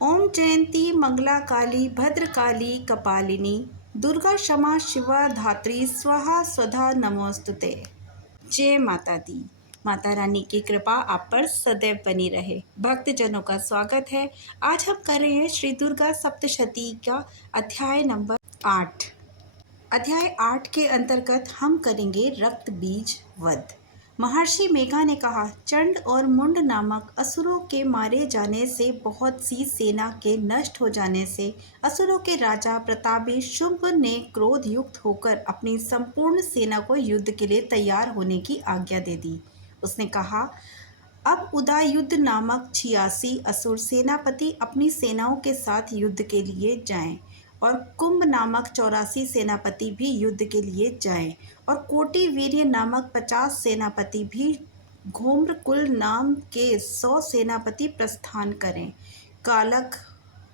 ओम जयंती मंगला काली भद्रकाली कपालिनी दुर्गा क्षमा शिवा धात्री स्वाहा स्वधा नमोस्तुते। जय माता दी। माता रानी की कृपा आप पर सदैव बनी रहे। भक्तजनों का स्वागत है। आज हम कर रहे हैं श्री दुर्गा सप्तशती का अध्याय नंबर 8। अध्याय 8 के अंतर्गत हम करेंगे रक्त बीज वध। महर्षि मेघा ने कहा, चंड और मुंड नामक असुरों के मारे जाने से, बहुत सी सेना के नष्ट हो जाने से असुरों के राजा प्रतापी शुंभ ने क्रोध युक्त होकर अपनी संपूर्ण सेना को युद्ध के लिए तैयार होने की आज्ञा दे दी। उसने कहा, अब उदयुद्ध नामक 86 असुर सेनापति अपनी सेनाओं के साथ युद्ध के लिए जाएं और कुंभ नामक 84 सेनापति भी युद्ध के लिए जाएं और कोटि वीर्य नामक 50 सेनापति भी घोम्रकुल नाम के 100 सेनापति प्रस्थान करें। कालक,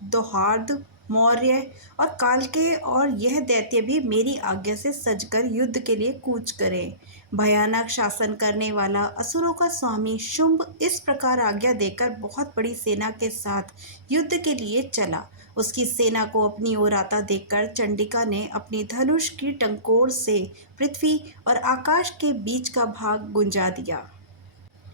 दोहार्द, मौर्य और कालके और यह दैत्य भी मेरी आज्ञा से सजकर युद्ध के लिए कूच करें। भयानक शासन करने वाला असुरों का स्वामी शुंभ इस प्रकार आज्ञा देकर बहुत बड़ी सेना के साथ युद्ध के लिए चला। उसकी सेना को अपनी ओर आता देखकर चंडिका ने अपनी धनुष की टंकोर से पृथ्वी और आकाश के बीच का भाग गुंजा दिया।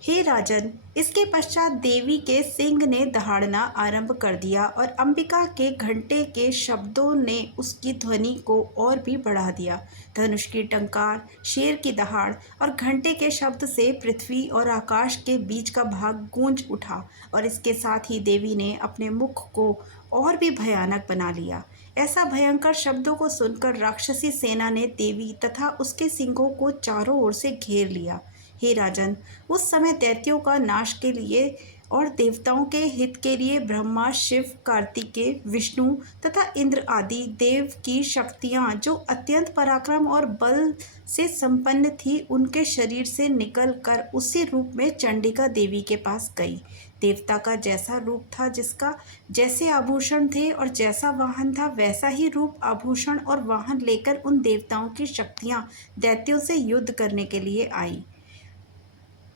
हे राजन, इसके पश्चात देवी के सिंह ने दहाड़ना आरंभ कर दिया और अंबिका के घंटे के शब्दों ने उसकी ध्वनि को और भी बढ़ा दिया। धनुष की टंकार, शेर की दहाड़ और घंटे के शब्द से पृथ्वी और आकाश के बीच का भाग गूंज उठा और इसके साथ ही देवी ने अपने मुख को और भी भयानक बना लिया। ऐसा भयंकर शब्दों को सुनकर राक्षसी सेना ने देवी तथा उसके सिंहों को चारों ओर से घेर लिया। हे राजन, उस समय दैत्यों का नाश के लिए और देवताओं के हित के लिए ब्रह्मा, शिव, कार्तिकेय, विष्णु तथा इंद्र आदि देव की शक्तियाँ जो अत्यंत पराक्रम और बल से संपन्न थी, उनके शरीर से निकल कर उसी रूप में चंडिका देवी के पास गई। देवता का जैसा रूप था, जिसका जैसे आभूषण थे और जैसा वाहन था, वैसा ही रूप, आभूषण और वाहन लेकर उन देवताओं की शक्तियाँ दैत्यों से युद्ध करने के लिए आई।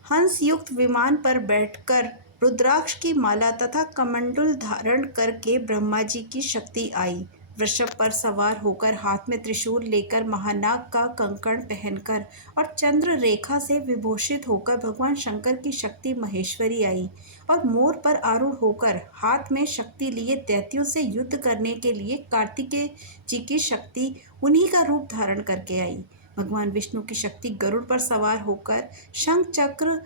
हंस युक्त विमान पर बैठकर रुद्राक्ष की माला तथा कमंडल धारण करके ब्रह्मा जी की शक्ति आई। वृषभ पर सवार होकर, हाथ में त्रिशूल लेकर, महानाग का कंकण पहनकर और चंद्र रेखा से विभूषित होकर भगवान शंकर की शक्ति महेश्वरी आई और मोर पर आरूढ़ होकर हाथ में शक्ति लिए दैत्यों से युद्ध करने के लिए कार्तिकेय जी की शक्ति उन्हीं का रूप धारण करके आई। भगवान विष्णु की शक्ति गरुड़ पर सवार होकर शंख, चक्र,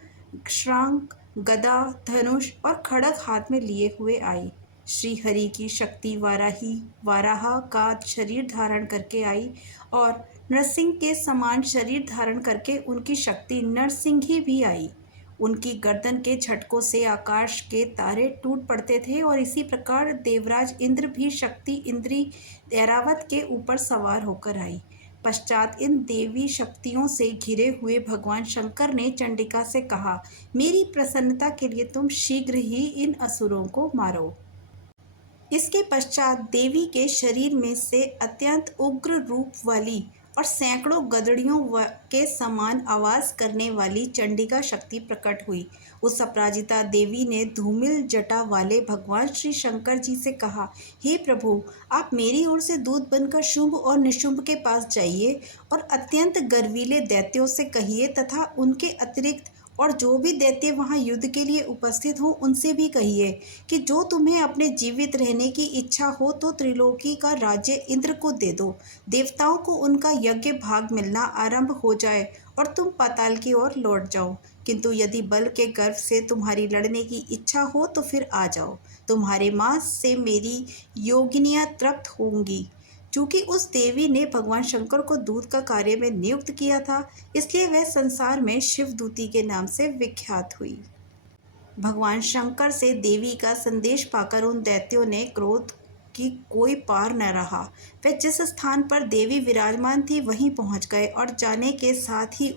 शंख, गदा, धनुष और खड्ग हाथ में लिए हुए आई। श्री हरि की शक्ति वाराह का शरीर धारण करके आई और नरसिंह के समान शरीर धारण करके उनकी शक्ति नरसिंही भी आई। उनकी गर्दन के झटकों से आकाश के तारे टूट पड़ते थे और इसी प्रकार देवराज इंद्र भी शक्ति इंद्री ऐरावत के ऊपर सवार होकर आई। पश्चात इन देवी शक्तियों से घिरे हुए भगवान शंकर ने चंडिका से कहा, मेरी प्रसन्नता के लिए तुम शीघ्र ही इन असुरों को मारो। इसके पश्चात देवी के शरीर में से अत्यंत उग्र रूप वाली और सैकड़ों गदड़ियों के समान आवाज करने वाली चंडिका शक्ति प्रकट हुई। उस अपराजिता देवी ने धूमिल जटा वाले भगवान श्री शंकर जी से कहा, हे प्रभु, आप मेरी ओर से दूत बनकर शुंभ और निशुंभ के पास जाइए और अत्यंत गर्वीले दैत्यों से कहिए तथा उनके अतिरिक्त और जो भी दैत्य वहाँ युद्ध के लिए उपस्थित हो, उनसे भी कहिए कि जो तुम्हें अपने जीवित रहने की इच्छा हो तो त्रिलोकी का राज्य इंद्र को दे दो। देवताओं को उनका यज्ञ भाग मिलना आरंभ हो जाए और तुम पाताल की ओर लौट जाओ। किंतु यदि बल के गर्व से तुम्हारी लड़ने की इच्छा हो तो फिर आ जाओ। तुम्हारे मांस से मेरी योगिनियाँ तृप्त होंगी। चूँकि उस देवी ने भगवान शंकर को दूत का कार्य में नियुक्त किया था, इसलिए वह संसार में शिवदूती के नाम से विख्यात हुई। भगवान शंकर से देवी का संदेश पाकर उन दैत्यों ने क्रोध की कोई पार न रहा। वे जिस स्थान पर देवी विराजमान थी वहीं पहुंच गए और जाने के साथ ही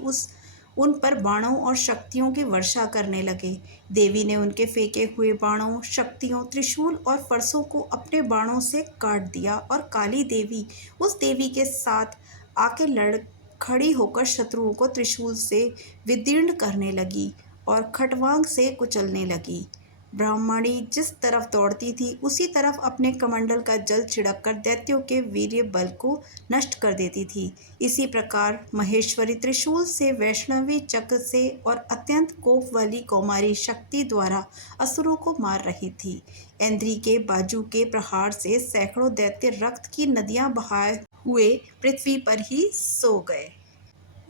उन पर बाणों और शक्तियों की वर्षा करने लगे। देवी ने उनके फेंके हुए बाणों, शक्तियों, त्रिशूल और फरसों को अपने बाणों से काट दिया और काली देवी उस देवी के साथ आके लड़ खड़ी होकर शत्रुओं को त्रिशूल से विदीर्ण करने लगी और खटवांग से कुचलने लगी। ब्राह्मणी जिस तरफ दौड़ती थी उसी तरफ अपने कमंडल का जल छिड़ककर दैत्यों के वीर्य बल को नष्ट कर देती थी। इसी प्रकार महेश्वरी त्रिशूल से, वैष्णवी चक्र से और अत्यंत कोप वाली कौमारी शक्ति द्वारा असुरों को मार रही थी। इंद्री के बाजू के प्रहार से सैकड़ों दैत्य रक्त की नदियां बहाए हुए पृथ्वी पर ही सो गए।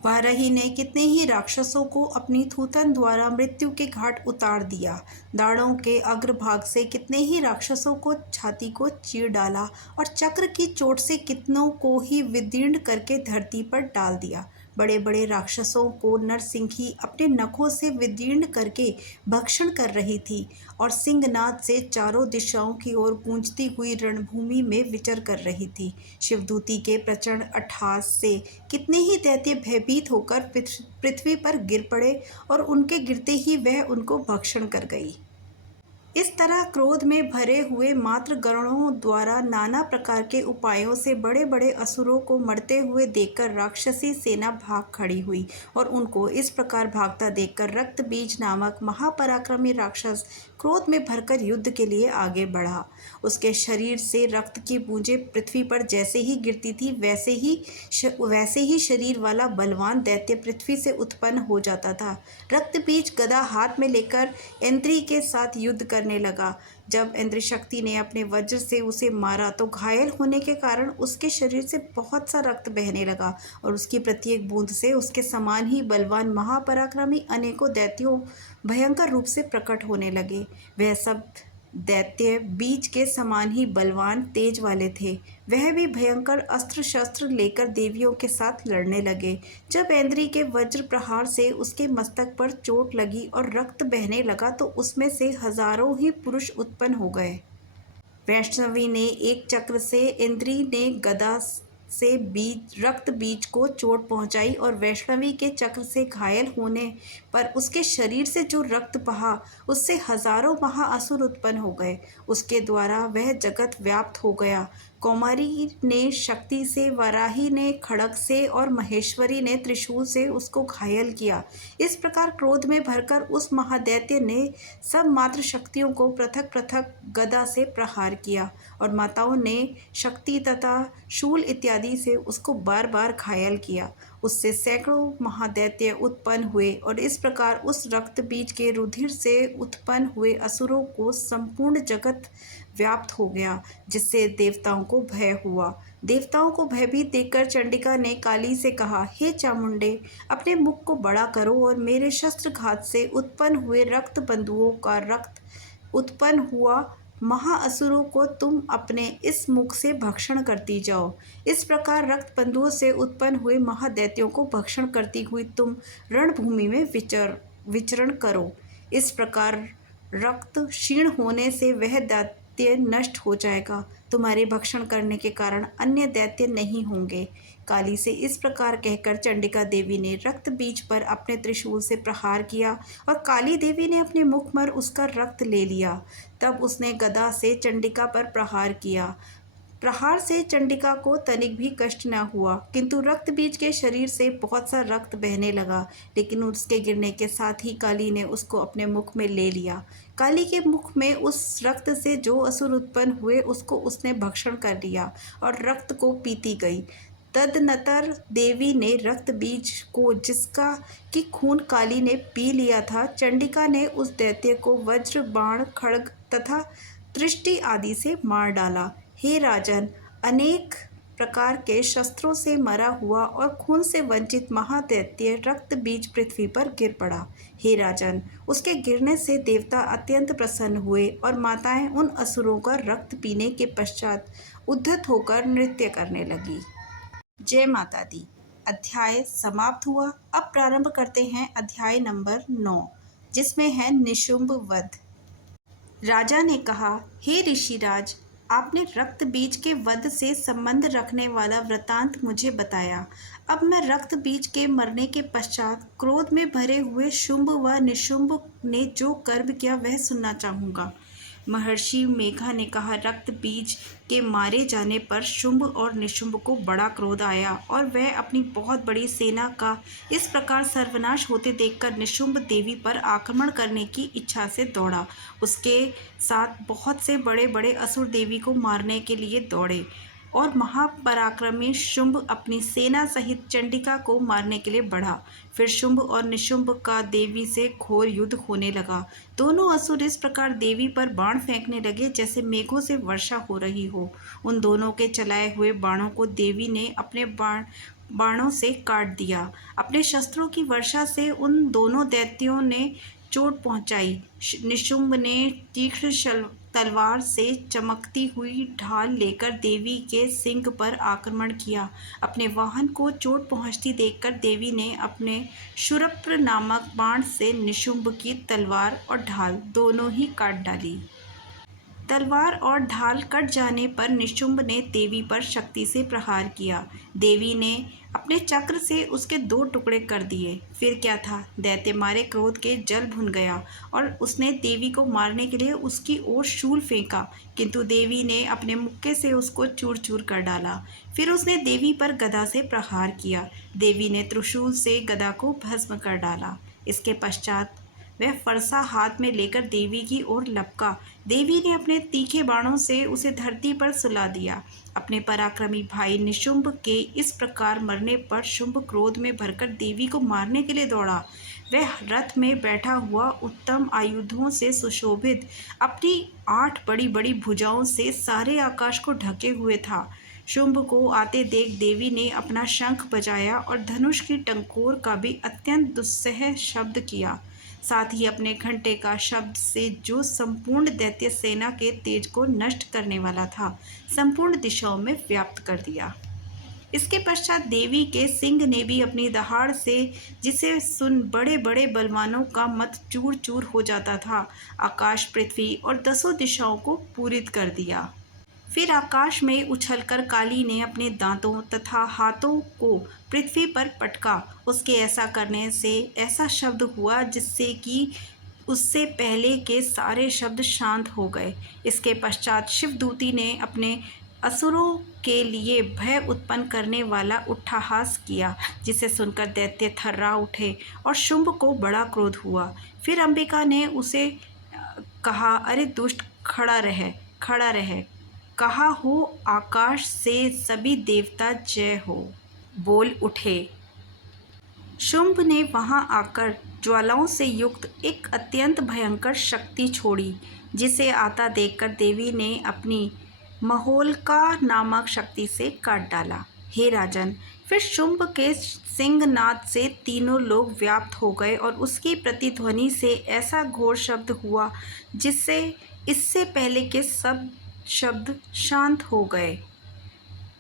वाराही ने कितने ही राक्षसों को अपनी थूथन द्वारा मृत्यु के घाट उतार दिया। दाढ़ों के अग्रभाग से कितने ही राक्षसों को छाती को चीर डाला और चक्र की चोट से कितनों को ही विदीर्ण करके धरती पर डाल दिया। बड़े बड़े राक्षसों को नरसिंही अपने नखों से विदीर्ण करके भक्षण कर रही थी और सिंहनाद से चारों दिशाओं की ओर गूंजती हुई रणभूमि में विचर कर रही थी। शिवदूती के प्रचंड अट्टहास से कितने ही दैत्य भयभीत होकर पृथ्वी पर गिर पड़े और उनके गिरते ही वह उनको भक्षण कर गई। इस तरह क्रोध में भरे हुए मात्र गणों द्वारा नाना प्रकार के उपायों से बड़े बड़े असुरों को मरते हुए देखकर राक्षसी सेना भाग खड़ी हुई और उनको इस प्रकार भागता देखकर रक्तबीज नामक महापराक्रमी राक्षस क्रोध में भरकर युद्ध के लिए आगे बढ़ा। उसके शरीर से रक्त की बूंदें पृथ्वी पर जैसे ही गिरती थी वैसे ही शरीर वाला बलवान दैत्य पृथ्वी से उत्पन्न हो जाता था। रक्तबीज गदा हाथ में लेकर इंद्री के साथ युद्ध करने लगा। जब इंद्र शक्ति ने अपने वज्र से उसे मारा तो घायल होने के कारण उसके शरीर से बहुत सा रक्त बहने लगा और उसकी प्रत्येक बूंद से उसके समान ही बलवान महापराक्रमी अनेकों दैत्यों भयंकर रूप से प्रकट होने लगे। वह सब दैत्य बीज के समान ही बलवान तेज वाले थे। वह भी भयंकर अस्त्र शस्त्र लेकर देवियों के साथ लड़ने लगे। जब इंद्री के वज्र प्रहार से उसके मस्तक पर चोट लगी और रक्त बहने लगा तो उसमें से हजारों ही पुरुष उत्पन्न हो गए। वैष्णवी ने एक चक्र से, इंद्री ने गदा से रक्त बीज को चोट पहुंचाई और वैष्णवी के चक्र से घायल होने पर उसके शरीर से जो रक्त बहा उससे हजारों महाअसुर उत्पन्न हो गए। उसके द्वारा वह जगत व्याप्त हो गया। कौमारी ने शक्ति से, वाराही ने खड्ग से और महेश्वरी ने त्रिशूल से उसको घायल किया। इस प्रकार क्रोध में भरकर उस महादैत्य ने सब मात्र शक्तियों को पृथक पृथक गदा से प्रहार किया और माताओं ने शक्ति तथा शूल इत्यादि से उसको बार बार घायल किया। उससे सैकड़ों महादैत्य उत्पन्न हुए और इस प्रकार उस रक्त बीज के रुधिर से उत्पन्न हुए असुरों को संपूर्ण जगत व्याप्त हो गया, जिससे देवताओं को भय हुआ। देवताओं को भयभीत देखकर चंडिका ने काली से कहा, हे चामुंडे, अपने मुख को बड़ा करो और मेरे शस्त्रघात से उत्पन्न हुए रक्त बंधुओं का रक्त उत्पन्न हुआ महाअसुरों को तुम अपने इस मुख से भक्षण करती जाओ। इस प्रकार रक्त बंधुओं से उत्पन्न हुए महादैत्यों को भक्षण करती हुई तुम रणभूमि में विचरण करो। इस प्रकार रक्त क्षीण होने से वह दैत्य नष्ट हो जाएगा। तुम्हारे भक्षण करने के कारण अन्य दैत्य नहीं होंगे। काली से इस प्रकार कहकर चंडिका देवी ने रक्त बीज पर अपने त्रिशूल से प्रहार किया और काली देवी ने अपने मुख पर उसका रक्त ले लिया। तब उसने गदा से चंडिका पर प्रहार किया। प्रहार से चंडिका को तनिक भी कष्ट न हुआ, किंतु रक्त बीज के शरीर से बहुत सा रक्त बहने लगा, लेकिन उसके गिरने के साथ ही काली ने उसको अपने मुख में ले लिया। काली के मुख में उस रक्त से जो असुर उत्पन्न हुए उसको उसने भक्षण कर लिया और रक्त को पीती गई। तदनंतर देवी ने रक्त बीज को, जिसका कि खून काली ने पी लिया था, चंडिका ने उस दैत्य को वज्र, बाण, खड्ग तथा दृष्टि आदि से मार डाला। हे राजन, अनेक प्रकार के शस्त्रों से मरा हुआ और खून से वंचित महादैत्य रक्त बीज पृथ्वी पर गिर पड़ा। हे राजन, उसके गिरने से देवता अत्यंत प्रसन्न हुए और माताएं उन असुरों का रक्त पीने के पश्चात उद्धत होकर नृत्य करने लगी। जय माता दी। अध्याय समाप्त हुआ। अब प्रारंभ करते हैं अध्याय नंबर 9, जिसमें है निशुंभ वध। राजा ने कहा, हे ऋषिराज, आपने रक्त बीज के वध से संबंध रखने वाला वृतांत मुझे बताया। अब मैं रक्त बीज के मरने के पश्चात क्रोध में भरे हुए शुंभ व निशुंभ ने जो कर्म किया वह सुनना चाहूँगा। महर्षि मेघा ने कहा, रक्त बीज के मारे जाने पर शुंभ और निशुंभ को बड़ा क्रोध आया और वह अपनी बहुत बड़ी सेना का इस प्रकार सर्वनाश होते देखकर निशुंभ देवी पर आक्रमण करने की इच्छा से दौड़ा। उसके साथ बहुत से बड़े बड़े असुर देवी को मारने के लिए दौड़े और महापराक्रमी शुंभ अपनी सेना सहित चंडिका को मारने के लिए बढ़ा। फिर शुंभ और निशुंभ का देवी से घोर युद्ध होने लगा। दोनों असुर इस प्रकार देवी पर बाण फेंकने लगे जैसे मेघों से वर्षा हो रही हो। उन दोनों के चलाए हुए बाणों को देवी ने अपने बाणों से काट दिया। अपने शस्त्रों की वर्षा से उन दोनों दैत्यों ने चोट पहुंचाई। निशुंभ ने तीक्ष्ण तलवार से चमकती हुई ढाल लेकर देवी के सिंग पर आक्रमण किया। अपने वाहन को चोट पहुंचती देखकर देवी ने अपने शूरप्र नामक बाण से निशुंभ की तलवार और ढाल दोनों ही काट डाली। तलवार और ढाल कट जाने पर निशुंभ ने देवी पर शक्ति से प्रहार किया। देवी ने अपने चक्र से उसके 2 टुकड़े कर दिए। फिर क्या था, दैत्य मारे क्रोध के जल भुन गया और उसने देवी को मारने के लिए उसकी ओर शूल फेंका, किंतु देवी ने अपने मुक्के से उसको चूर चूर कर डाला। फिर उसने देवी पर गदा से प्रहार किया। देवी ने त्रिशूल से गदा को भस्म कर डाला। इसके पश्चात वह फरसा हाथ में लेकर देवी की ओर लपका। देवी ने अपने तीखे बाणों से उसे धरती पर सुला दिया। अपने पराक्रमी भाई निशुंभ के इस प्रकार मरने पर शुंभ क्रोध में भरकर देवी को मारने के लिए दौड़ा। वह रथ में बैठा हुआ उत्तम आयुधों से सुशोभित अपनी 8 बड़ी बड़ी भुजाओं से सारे आकाश को ढके हुए था। शुंभ को आते देख देवी ने अपना शंख बजाया और धनुष की टंकोर का भी अत्यंत दुस्सह शब्द किया। साथ ही अपने घंटे का शब्द से जो संपूर्ण दैत्य सेना के तेज को नष्ट करने वाला था, संपूर्ण दिशाओं में व्याप्त कर दिया। इसके पश्चात देवी के सिंह ने भी अपनी दहाड़ से, जिसे सुन बड़े बड़े बलवानों का मत चूर चूर हो जाता था, आकाश, पृथ्वी और 10 दिशाओं को पूरित कर दिया। फिर आकाश में उछलकर काली ने अपने दांतों तथा हाथों को पृथ्वी पर पटका। उसके ऐसा करने से ऐसा शब्द हुआ जिससे कि उससे पहले के सारे शब्द शांत हो गए। इसके पश्चात शिवदूती ने अपने असुरों के लिए भय उत्पन्न करने वाला उट्ठाहास किया, जिसे सुनकर दैत्य थर्रा उठे और शुंभ को बड़ा क्रोध हुआ। फिर अंबिका ने उसे कहा, अरे दुष्ट, खड़ा रह। कहा हो आकाश से सभी देवता जय हो बोल उठे। शुंभ ने वहां आकर ज्वालाओं से युक्त एक अत्यंत भयंकर शक्ति छोड़ी, जिसे आता देखकर देवी ने अपनी महोलका नामक शक्ति से काट डाला। हे राजन, फिर शुंभ के सिंहनाद से तीनों लोग व्याप्त हो गए और उसकी प्रतिध्वनि से ऐसा घोर शब्द हुआ जिससे इससे पहले के सब शब्द शांत हो गए।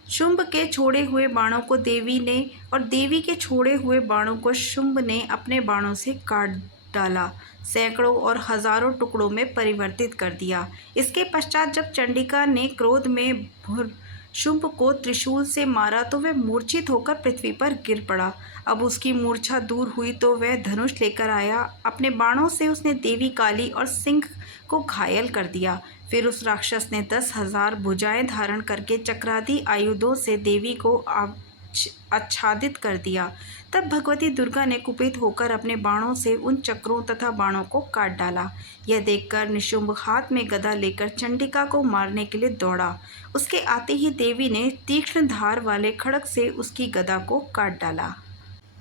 शुंभ के छोड़े हुए बाणों को देवी ने और देवी के छोड़े हुए बाणों को शुंभ ने अपने बाणों से काट डाला, सैकड़ों और हजारों टुकड़ों में परिवर्तित कर दिया। इसके पश्चात जब चंडिका ने क्रोध में शुंभ को त्रिशूल से मारा तो वह मूर्छित होकर पृथ्वी पर गिर पड़ा। अब उसकी मूर्छा दूर हुई तो वह धनुष लेकर आया। अपने बाणों से उसने देवी काली और सिंह को घायल कर दिया। फिर उस राक्षस ने 10,000 भुजाएं धारण करके चक्रादि आयुधों से देवी को आच्छादित कर दिया। तब भगवती दुर्गा ने कुपित होकर अपने बाणों से उन चक्रों तथा बाणों को काट डाला। यह देखकर निशुंभ हाथ में गदा लेकर चंडिका को मारने के लिए दौड़ा। उसके आते ही देवी ने तीक्ष्ण धार वाले खड्ग से उसकी गदा को काट डाला।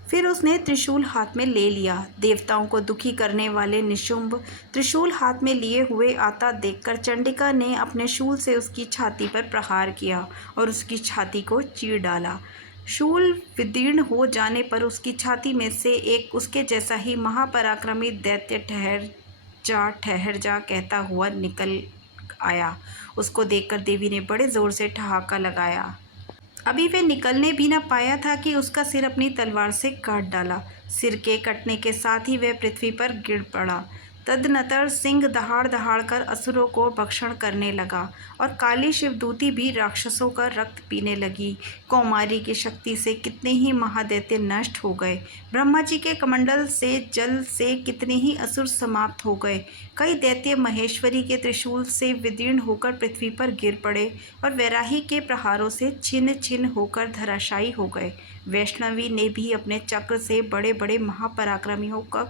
फिर उसने त्रिशूल हाथ में ले लिया। देवताओं को दुखी करने वाले निशुंभ त्रिशूल हाथ में लिए हुए आता देखकर चंडिका ने अपने शूल से उसकी छाती पर प्रहार किया और उसकी छाती को चीर डाला। शूल विदीर्ण हो जाने पर उसकी छाती में से एक उसके जैसा ही महापराक्रमी दैत्य ठहर जा कहता हुआ निकल आया। उसको देखकर देवी ने बड़े जोर से ठहाका लगाया। अभी वह निकलने भी न पाया था कि उसका सिर अपनी तलवार से काट डाला। सिर के कटने के साथ ही वह पृथ्वी पर गिर पड़ा। तदनंतर सिंह दहाड़ दहाड़ कर असुरों को भक्षण करने लगा और काली शिवदूती भी राक्षसों का रक्त पीने लगी। कौमारी की शक्ति से कितने ही महादैत्य नष्ट हो गए। ब्रह्मा जी के कमंडल से जल से कितने ही असुर समाप्त हो गए। कई दैत्य महेश्वरी के त्रिशूल से विदीर्ण होकर पृथ्वी पर गिर पड़े और वैराही के प्रहारों से छिन्न छिन्न होकर धराशायी हो गए। वैष्णवी ने भी अपने चक्र से बड़े बड़े महापराक्रमियों का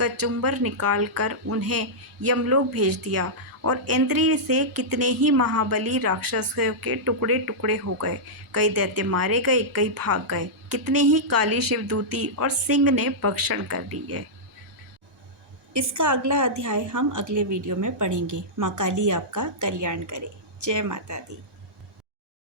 कचुम्बर निकालकर उन्हें यमलोक भेज दिया और इंद्री से कितने ही महाबली राक्षसों के टुकड़े टुकड़े हो गए। कई दैत्य मारे गए, कई भाग गए। कितने ही काली शिवदूती और सिंह ने भक्षण कर लिए। इसका अगला अध्याय हम अगले वीडियो में पढ़ेंगे। माँ काली आपका कल्याण करे। जय माता दी।